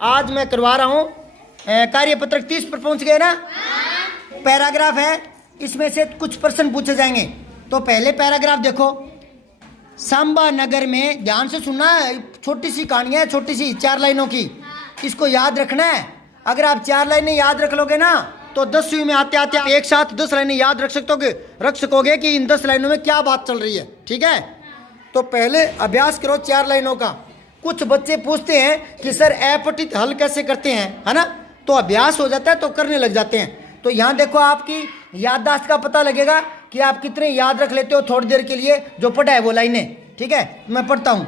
आज मैं करवा रहा हूँ कार्यपत्रक 30 पर पहुँच गए ना। पैराग्राफ है, इसमें से कुछ प्रश्न पूछे जाएंगे। तो पहले पैराग्राफ देखो। सांबा नगर में, ध्यान से सुनना, छोटी सी कहानी है, छोटी सी 4 लाइनों की, इसको याद रखना है। अगर आप 4 लाइनें याद रख लोगे ना तो 10वीं में आते आते आप एक साथ 10 लाइनें याद रख सकोगे कि इन 10 लाइनों में क्या बात चल रही है। ठीक है, तो पहले अभ्यास करो 4 लाइनों का। कुछ बच्चे पूछते हैं कि सर अपठित हल कैसे करते हैं, है ना। तो अभ्यास हो जाता है तो करने लग जाते हैं। तो यहाँ देखो, आपकी याददाश्त का पता लगेगा कि आप कितने याद रख लेते हो थोड़ी देर के लिए जो पढ़ा है वो लाइनें। ठीक है, मैं पढ़ता हूँ।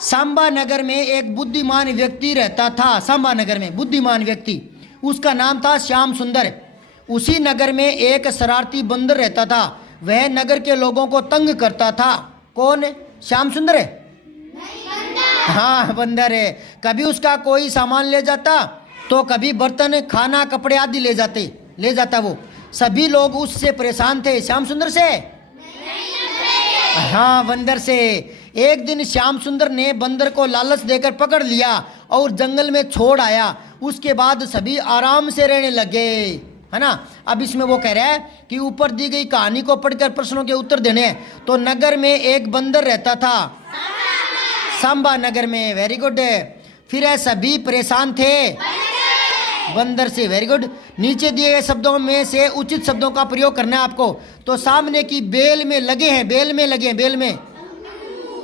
सांबा नगर में एक बुद्धिमान व्यक्ति रहता था। सांबा नगर में बुद्धिमान व्यक्ति, उसका नाम था श्याम सुंदर। उसी नगर में एक शरारती बंदर रहता था। वह नगर के लोगों को तंग करता था। कौन? श्याम सुंदर है? हाँ, बंदर है। कभी उसका कोई सामान ले जाता तो कभी बर्तन, खाना, कपड़े आदि ले जाता वो। सभी लोग उससे परेशान थे। श्याम सुंदर से? हाँ, बंदर से। एक दिन श्याम सुंदर ने बंदर को लालच देकर पकड़ लिया और जंगल में छोड़ आया। उसके बाद सभी आराम से रहने लगे, है ना। अब इसमें वो कह रहा है कि ऊपर दी गई कहानी को पढ़कर प्रश्नों के उत्तर देने हैं। तो नगर में एक बंदर रहता था, सांबा नगर में। Very good. फिर है सभी परेशान थे, बंदर से। Very good. नीचे दिए गए शब्दों में से उचित शब्दों का प्रयोग करना है आपको। तो सामने की बेल में लगे हैं, बेल में।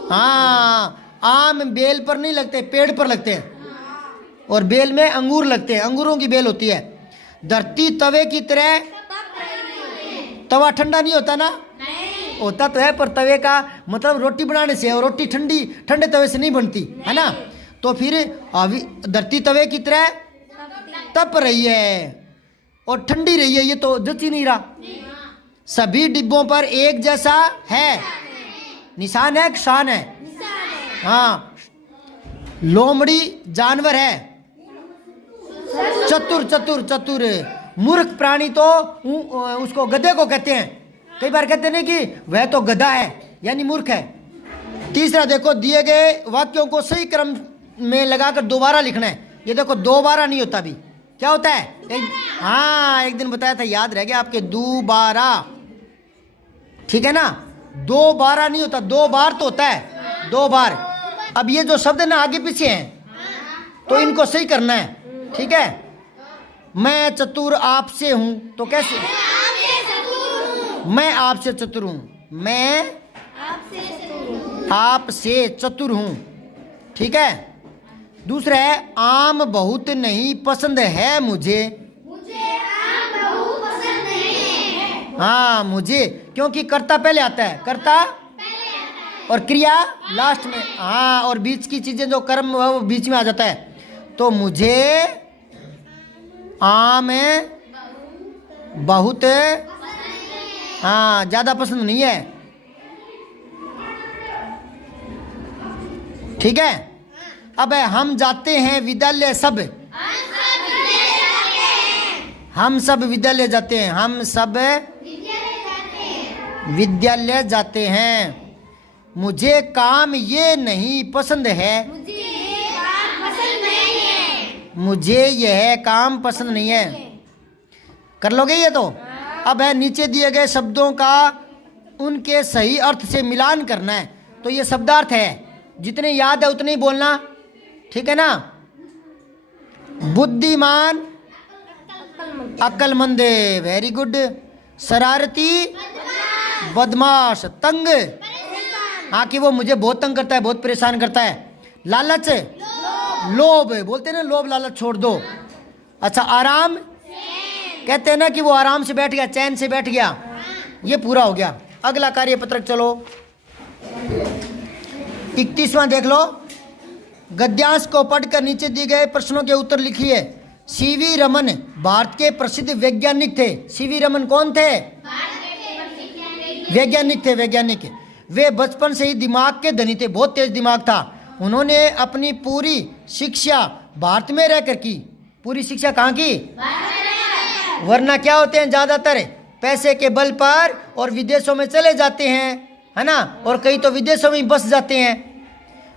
हाँ, आम बेल पर नहीं लगते, पेड़ पर लगते हैं। और बेल में अंगूर लगते हैं, अंगूरों की बेल होती है। धरती तवे की तरह, तवा ठंडा नहीं होता ना? होता तो है, पर तवे का मतलब रोटी बनाने से, और रोटी ठंडे तवे से नहीं बनती, है ना। तो फिर अभी धरती तवे की तरह तप रही है और ठंडी रही है, ये तो जच ही नहीं रहा। सभी डिब्बों पर एक जैसा है, निशान है, शान है। हाँ, लोमड़ी जानवर है, चतुर। मूर्ख प्राणी तो उसको गधे को कहते हैं। कई बार कहते नहीं कि वह तो गधा है, यानी मूर्ख है। तीसरा देखो, दिए गए वाक्यों को सही क्रम में लगाकर दोबारा लिखना है। ये देखो, दोबारा नहीं होता। भी क्या होता है? एक दिन बताया था, याद रह गया आपके, दोबारा। ठीक है ना, 2 बार नहीं होता, 2 बार तो होता है, 2 बार। अब ये जो शब्द ना आगे पीछे हैं तो इनको सही करना है। ठीक है, मैं चतुर आपसे हूं, तो कैसे? मैं आपसे चतुर हूं, मैं आपसे चतुर हूं। ठीक है। दूसरा है, आम बहुत नहीं पसंद है मुझे। हाँ, मुझे, क्योंकि कर्ता पहले आता है, कर्ता और क्रिया लास्ट में। हाँ, और बीच की चीजें जो कर्म वो बीच में आ जाता है। तो मुझे आम बहुत, हाँ, ज्यादा पसंद नहीं है। ठीक है। अब हम जाते हैं विद्यालय सब। हम सब विद्यालय जाते हैं, हम सब विद्यालय जाते हैं। मुझे काम ये नहीं पसंद है, मुझे यह काम पसंद नहीं है। कर लोगे ये तो? अब है नीचे दिए गए शब्दों का उनके सही अर्थ से मिलान करना है। तो ये शब्दार्थ है, जितने याद है उतने ही बोलना। ठीक है ना। बुद्धिमान, अक्लमंद, वेरी गुड। शरारती, बदमाश, तंग, हाँ, कि वो मुझे बहुत तंग करता है, बहुत परेशान करता है। लालच, लोभ, बोलते हैं ना, लोभ लालच छोड़ दो। अच्छा, आराम, कहते हैं ना कि वो आराम से बैठ गया, चैन से बैठ गया। ये पूरा हो गया। अगला कार्यपत्रक चलो, 31वां देख लो। गद्यांश को पढ़कर नीचे दिए गए प्रश्नों के उत्तर लिखिए। सीवी रमन भारत के प्रसिद्ध वैज्ञानिक थे। सीवी रमन कौन थे? वैज्ञानिक थे, वैज्ञानिक। वे बचपन से ही दिमाग के धनी थे, बहुत तेज दिमाग था। उन्होंने अपनी पूरी शिक्षा भारत में रहकर की। पूरी शिक्षा कहाँ की? वरना क्या होते हैं, ज्यादातर पैसे के बल पर और विदेशों में चले जाते हैं, है ना, और कई तो विदेशों में बस जाते हैं।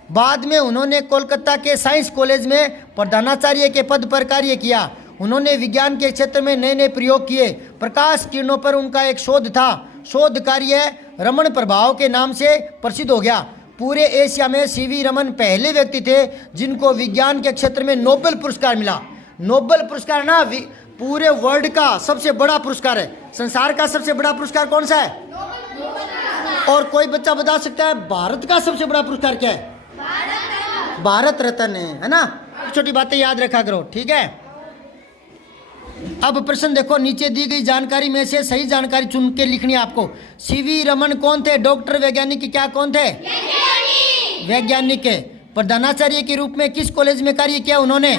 बाद में उन्होंने कोलकाता के साइंस कॉलेज में प्रधानाचार्य के पद पर कार्य किया। उन्होंने विज्ञान के क्षेत्र में नए नए प्रयोग किए। प्रकाश किरणों पर उनका एक शोध था। शोध कार्य रमन प्रभाव के नाम से प्रसिद्ध हो गया। पूरे एशिया में सीवी रमन पहले व्यक्ति थे जिनको विज्ञान के क्षेत्र में नोबेल पुरस्कार मिला। नोबेल पुरस्कार ना पूरे वर्ल्ड का सबसे बड़ा पुरस्कार है। संसार का सबसे बड़ा पुरस्कार कौन सा है? और कोई बच्चा बता सकता है भारत का सबसे बड़ा पुरस्कार क्या है? भारत रत्न है ना। छोटी बातें याद रखा करो, ठीक है। अब प्रश्न देखो, नीचे दी गई जानकारी में से सही जानकारी चुन के लिखनी है आपको। सीवी रमन कौन थे? डॉक्टर, वैज्ञानिक, क्या कौन थे? वैज्ञानिक के। प्रधानाचार्य के रूप में किस कॉलेज में कार्य किया उन्होंने?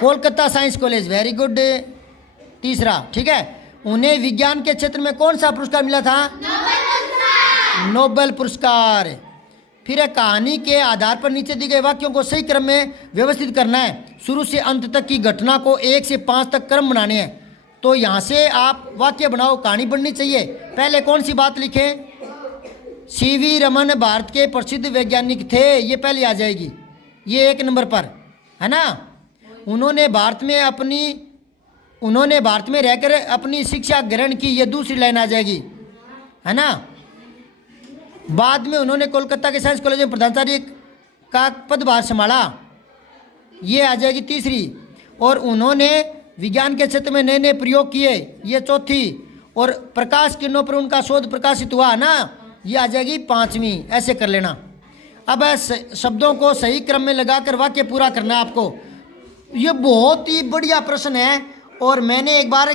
Kolkata science college, very good. तीसरा, ठीक है। उन्हें विज्ञान के क्षेत्र में कौन सा पुरस्कार मिला था? नोबेल पुरस्कार। फिर कहानी के आधार पर नीचे दिए गए वाक्यों को सही क्रम में व्यवस्थित करना है। शुरू से अंत तक की घटना को 1 से 5 तक क्रम बनाने हैं। तो यहाँ से आप वाक्य बनाओ, कहानी बननी चाहिए। पहले कौन सी बात लिखें? सीवी रमन भारत के प्रसिद्ध वैज्ञानिक थे, ये पहले आ जाएगी, ये 1 नंबर पर है ना। उन्होंने भारत में रहकर अपनी शिक्षा ग्रहण की, ये दूसरी लाइन आ जाएगी, है ना। बाद में उन्होंने कोलकाता के साइंस कॉलेज में प्रधानाचार्य का पदभार संभाला, ये आ जाएगी तीसरी। और उन्होंने विज्ञान के क्षेत्र में नए नए प्रयोग किए, ये चौथी। और प्रकाश किरणों पर उनका शोध प्रकाशित हुआ ना, ये आ जाएगी 5वीं। ऐसे कर लेना। अब शब्दों को सही क्रम में लगाकर वाक्य पूरा करना है आपको। ये बहुत ही बढ़िया प्रश्न है और मैंने एक बार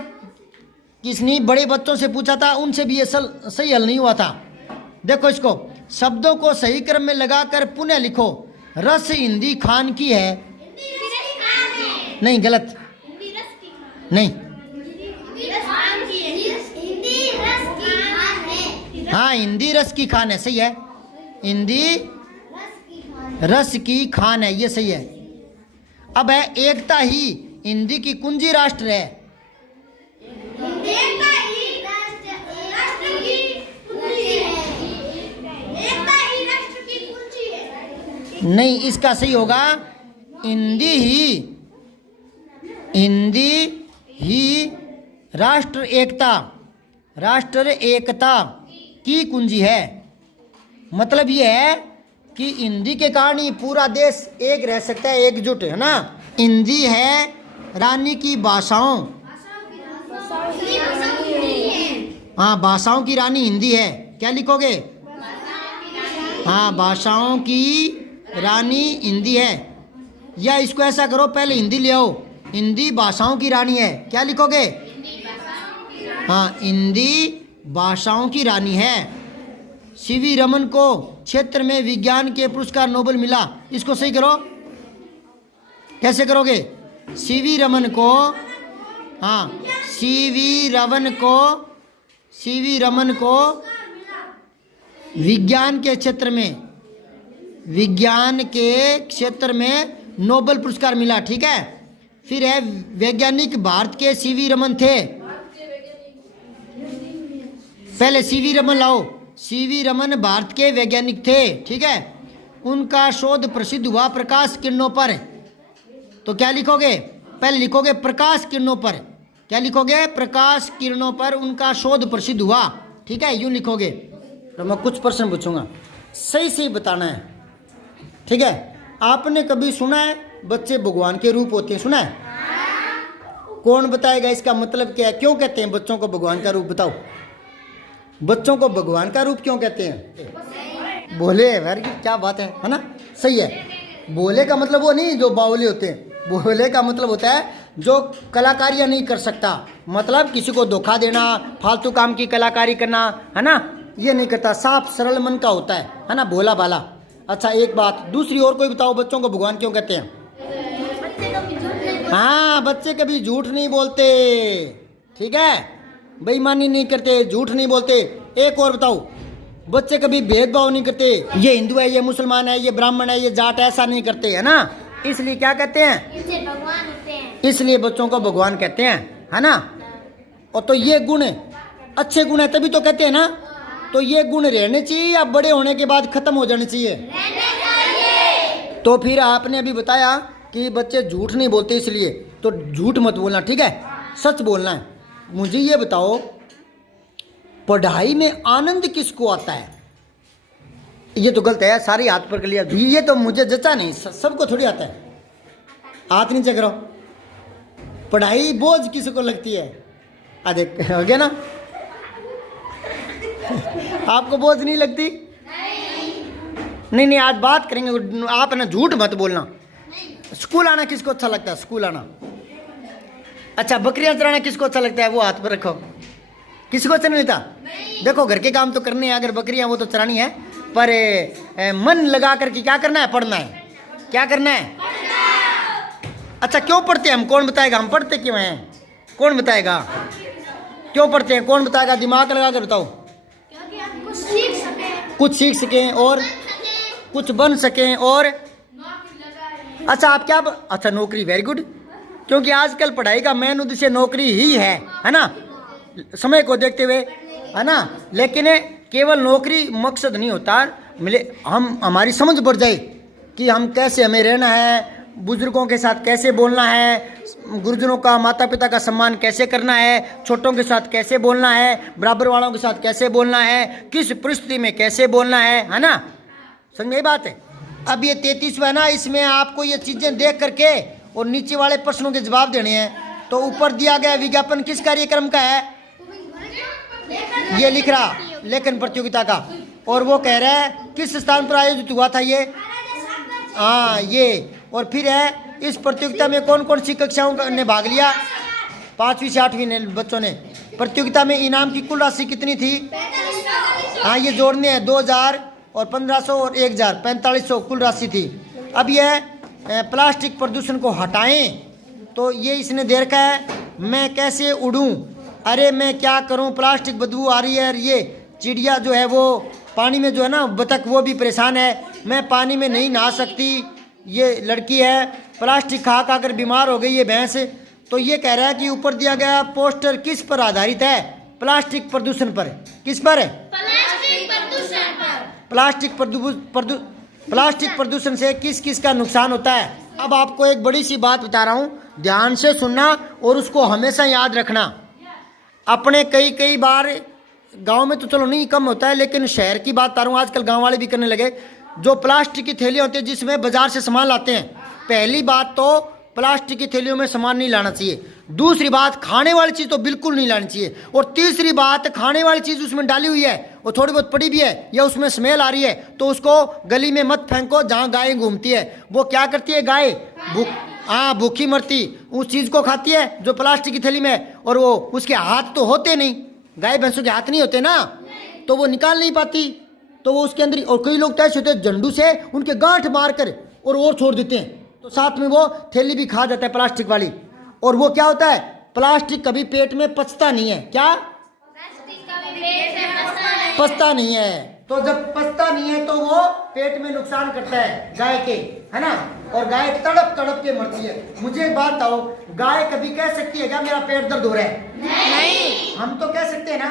किसी बड़े बच्चों से पूछा था, उनसे भी ये सही हल नहीं हुआ था। देखो इसको, शब्दों को सही क्रम में लगाकर पुनः लिखो। रस हिंदी खान की है, नहीं गलत, नहीं, हाँ हिंदी रस की खान है, सही है। हिंदी रस की खान है, ये सही है। अब है एकता ही हिंदी की कुंजी राष्ट्र है। नहीं, इसका सही होगा हिंदी ही राष्ट्र एकता की कुंजी है। मतलब ये है कि हिंदी के कारण ही पूरा देश एक रह सकता है, एकजुट, है ना। हिंदी है रानी की भाषाओं, हाँ भाषाओं की रानी हिंदी है। क्या लिखोगे? हाँ भाषाओं की रानी हिंदी है। या इसको ऐसा करो, पहले हिंदी ले आओ, हिंदी भाषाओं की रानी है। क्या लिखोगे? हाँ हिंदी भाषाओं की रानी है। सीवी रमन को क्षेत्र में विज्ञान के पुरस्कार नोबेल मिला, इसको सही करो। कैसे करोगे? सीवी रमन को, हाँ सीवी रमन को विज्ञान के क्षेत्र में नोबेल पुरस्कार मिला, ठीक है। फिर है वैज्ञानिक भारत के सीवी रमन थे। पहले सीवी रमन लाओ। सीवी रमन भारत के वैज्ञानिक थे, ठीक है। उनका शोध प्रसिद्ध हुआ प्रकाश किरणों पर। तो क्या लिखोगे? पहले लिखोगे प्रकाश किरणों पर। क्या लिखोगे? प्रकाश किरणों पर उनका शोध प्रसिद्ध हुआ, ठीक है, यूं लिखोगे। तो मैं कुछ प्रश्न पूछूंगा, सही बताना है, ठीक है। आपने कभी सुना है बच्चे भगवान के रूप होते हैं? सुना है? कौन बताएगा इसका मतलब क्या है? क्यों कहते हैं बच्चों को भगवान का रूप? बताओ, बच्चों को भगवान का रूप क्यों कहते हैं? भोले, वेरी गुड, क्या बात है ना, सही है। भोले का मतलब वो नहीं जो बावले होते हैं। भोले का मतलब होता है जो कलाकारियाँ नहीं कर सकता, मतलब किसी को धोखा देना, फालतू काम की कलाकारी करना, है ना, ये नहीं करता। साफ सरल मन का होता है ना, भोला भाला। अच्छा एक बात दूसरी और कोई बताओ, बच्चों को भगवान क्यों कहते हैं? हाँ बच्चे कभी झूठ नहीं बोलते, ठीक है, बेईमानी नहीं करते, झूठ नहीं बोलते। एक और बताओ, बच्चे कभी भेदभाव नहीं करते, ये हिंदू है, ये मुसलमान है, ये ब्राह्मण है, ये जाट, ऐसा नहीं करते, है ना। इसलिए क्या कहते हैं? इसलिए भगवान होते हैं, इसलिए बच्चों को भगवान कहते हैं, है ना। और तो ये गुण अच्छे गुण है तभी तो कहते हैं ना, तो ये गुण रहने चाहिए या बड़े होने के बाद खत्म हो जाने चाहिए? तो फिर आपने अभी बताया कि बच्चे झूठ नहीं बोलते, इसलिए तो झूठ मत बोलना, ठीक है, सच बोलना है। मुझे ये बताओ, पढ़ाई में आनंद किसको आता है? ये तो गलत है, सारी हाथ पर कर लिया, ये तो मुझे जचा नहीं, सबको थोड़ी आता है। हाथ नीचे करो। पढ़ाई बोझ किसको लगती है? देख हो गया ना। आपको बोझ नहीं लगती? नहीं, आज बात करेंगे, आप ना झूठ मत बोलना। स्कूल आना किसको अच्छा लगता है? स्कूल आना अच्छा। बकरियां चराना किसको अच्छा लगता है? वो हाथ पर रखो। किसको अच्छा नहीं लगता? देखो, घर के काम तो करने हैं, अगर बकरियां वो तो चरानी है, पर मन लगा करके क्या करना है? पढ़ना है। क्या करना है? अच्छा, क्यों पढ़ते हैं हम? कौन बताएगा हम पढ़ते क्यों हैं? कौन बताएगा क्यों पढ़ते हैं? कौन बताएगा? दिमाग लगा कर बताओ। कुछ सीख सकें और कुछ बन सकें और अच्छा, आप क्या अच्छा, नौकरी, वेरी गुड। क्योंकि आजकल पढ़ाई का मेन उद्देश्य नौकरी ही है ना, समय को देखते हुए, है ना। लेकिन केवल नौकरी मकसद नहीं होता, मिले हम हमारी समझ बढ़ जाए कि हम कैसे हमें रहना है, बुजुर्गों के साथ कैसे बोलना है, गुरुजनों का, माता पिता का सम्मान कैसे करना है, छोटों के साथ कैसे बोलना है, बराबर वालों के साथ कैसे बोलना है, किस परिस्थिति में कैसे बोलना है ना। समझ में बात है? अब ये 33वां है ना, इसमें आपको ये चीज़ें देख करके और नीचे वाले प्रश्नों के जवाब देने हैं। तो ऊपर दिया गया विज्ञापन किस कार्यक्रम का है? ये लिख रहा लेखन प्रतियोगिता का। और वो कह रहा है किस स्थान पर आयोजित हुआ था ये? हाँ, ये। और फिर है इस प्रतियोगिता में कौन कौन सी कक्षाओं ने भाग लिया? 5वीं से 8वीं ने बच्चों ने। प्रतियोगिता में इनाम की कुल राशि कितनी थी? हाँ, ये जोड़ने हैं, 2000 और 1500 और 1000, 4500 कुल राशि थी। अब यह प्लास्टिक प्रदूषण को हटाएं, तो ये इसने दे रखा है, मैं कैसे उड़ूं, अरे मैं क्या करूं, प्लास्टिक बदबू आ रही है। और ये चिड़िया जो है वो पानी में जो है ना, बतख, वो भी परेशान है, मैं पानी में नहीं नहा सकती। ये लड़की है, प्लास्टिक खा खा कर बीमार हो गई है भैंस। तो ये कह रहा है कि ऊपर दिया गया पोस्टर किस पर आधारित है? प्लास्टिक प्रदूषण पर। किस पर है? प्लास्टिक प्रदूषण से किस किस का नुकसान होता है? अब आपको एक बड़ी सी बात बता रहा हूँ, ध्यान से सुनना और उसको हमेशा याद रखना। अपने कई बार गांव में तो चलो नहीं, कम होता है, लेकिन शहर की बात बता रहा हूँ, आजकल गांव वाले भी करने लगे। जो प्लास्टिक की थैलियाँ होती है जिसमें बाजार से सामान लाते हैं, पहली बात तो प्लास्टिक की थैलियों में सामान नहीं लाना चाहिए। दूसरी बात, खाने वाली चीज़ तो बिल्कुल नहीं लानी चाहिए। और तीसरी बात, खाने वाली चीज़ उसमें डाली हुई है और थोड़ी बहुत पड़ी भी है या उसमें स्मेल आ रही है, तो उसको गली में मत फेंको जहाँ गाय घूमती है। वो क्या करती है गाय? भूखी मरती उस चीज़ को खाती है जो प्लास्टिक की थैली में है, और वो उसके हाथ तो होते नहीं, गाय भैंसों के हाथ नहीं होते ना, तो वो निकाल नहीं पाती, तो वो उसके अंदर। और कई लोग कैसे होते हैं, झंडू से उनके गांठ मार कर और छोड़ देते हैं, तो साथ में वो थैली भी खा जाता है प्लास्टिक वाली। और वो क्या होता है, प्लास्टिक कभी पेट में पचता नहीं है। क्या पचता नहीं है? तो जब पचता नहीं है तो वो पेट में नुकसान करता है गाय के, है ना। और गाय तड़प तड़प के मरती है। मुझे एक बात बताओ, गाय कभी कह सकती है क्या मेरा पेट दर्द हो रहा है? नहीं। हम तो कह सकते हैं ना।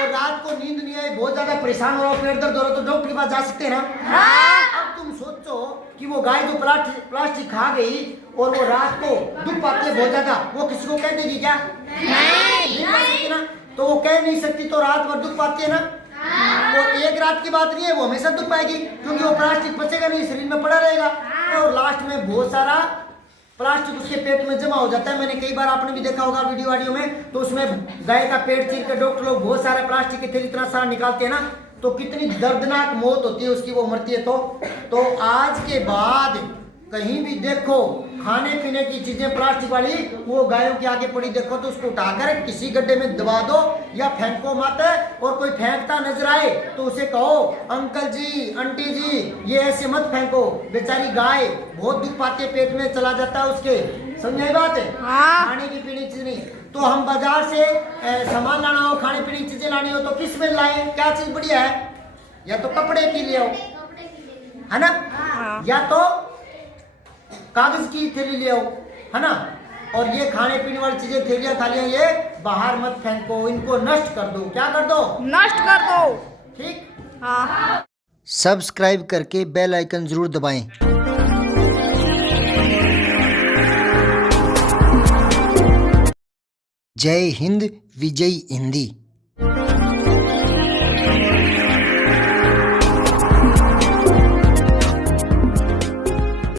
और रात को नींद नहीं आई, बहुत ज्यादा परेशान हो रहा हो, पेट दर्द हो रहा हो, तो डॉक्टर के पास जा सकते हैं ना। अब तुम सोचो कि वो गाय जो प्लास्टिक खा गई और वो रात को दुख पाती है बहुत ज्यादा, वो किसी को कह देगी क्या? नहीं कह सकती ना। तो वो कह नहीं सकती तो रात भर दुख पाती है ना। वो एक रात की बात नहीं है, वो हमेशा दुख पाएगी, क्योंकि वो प्लास्टिक बचेगा नहीं, शरीर में पड़ा रहेगा, और लास्ट में बहुत सारा प्लास्टिक उसके पेट में जमा हो जाता है। मैंने कई बार, आपने भी देखा होगा वीडियो में, तो उसमें गाय का पेट चीर कर डॉक्टर लोग बहुत सारा प्लास्टिक की थैली इतना सारा निकालते हैं ना, तो कितनी दर्दनाक मौत होती है उसकी, वो मरती है। तो आज के बाद कहीं भी देखो खाने पीने की चीजें प्लास्टिक वाली, वो गायों के आगे पड़ी देखो तो उसको उठाकर किसी गड्ढे में दबा दो या फेंको मत। और कोई फेंकता नजर आए तो उसे कहो, अंकल जी, आंटी जी, ये ऐसे मत फेंको, बेचारी गाय बहुत दुख पाती है, पेट में चला जाता है उसके। समझ बात है? खाने की पीने की चीज नहीं। तो हम बाजार से सामान लाना हो, खाने पीने की चीजें लानी हो, तो किस में लाए? क्या चीज बढ़िया है? या तो कपड़े की ले आओ, है ना, या तो कागज की थैली ले आओ, है ना। और ये खाने पीने वाली चीजें, थैलियां थालियां, ये बाहर मत फेंको, इनको नष्ट कर दो। क्या कर दो? नष्ट कर दो। ठीक। हाँ। सब्सक्राइब करके बेल आइकन जरूर दबाएं। जय हिंद, विजय हिंदी।